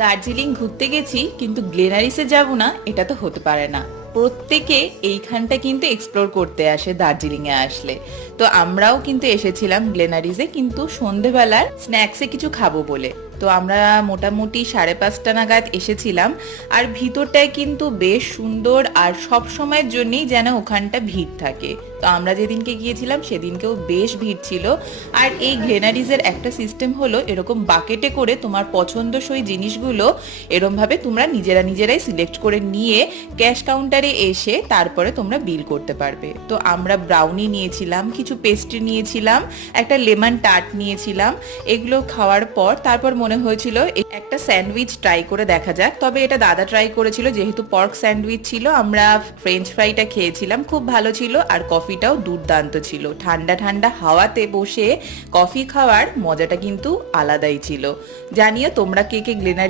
দার্জিলিং ঘুরতে গেছি কিন্তু গ্লেনারিসে যাব না, এটা তো হতে পারে না। প্রত্যেকে এইখানটা কিন্তু এক্সপ্লোর করতে আসে দার্জিলিং এ আসলে। তো আমরাও কিন্তু এসেছিলাম গ্লেনারিসে, কিন্তু সন্ধেবেলার স্ন্যাক্সে কিছু খাবো বলে। তো আমরা মোটামুটি 5:30 নাগাদ এসেছিলাম। আর ভিতরটায় কিন্তু বেশ সুন্দর, আর সব সময়ের জন্যই যেন ওখানটা ভিড় থাকে। তো আমরা যেদিনকে গিয়েছিলাম সেদিনকেও বেশ ভিড় ছিল। আর এই গ্লেনারিজের একটা সিস্টেম হলো, এরকম বাকেটে করে তোমার পছন্দসই জিনিসগুলো এরম ভাবে তোমরা নিজেরা নিজেরাই সিলেক্ট করে নিয়ে ক্যাশ কাউন্টারে এসে তারপরে তোমরা বিল করতে পারবে। তো আমরা ব্রাউনি নিয়েছিলাম, কিছু পেস্ট্রি নিয়েছিলাম, একটা লেমন টার্ট নিয়েছিলাম। এগুলো খাওয়ার পর তারপর মনে হয়েছিল একটা স্যান্ডউইচ ট্রাই করে দেখা যাক। তবে এটা দাদা ট্রাই করেছিল, যেহেতু পর্ক স্যান্ডউইচ ছিল। আমরা ফ্রেঞ্চ ফ্রাইটা খেয়েছিলাম, খুব ভালো ছিল। আর কফিটাও দুর্দান্ত ছিল। ঠান্ডা ঠান্ডা হাওয়াতে বসে কফি খাওয়ার মজাটা কিন্তু আলাদাই ছিল। জানিও তোমরা কে কে গ্লেনারি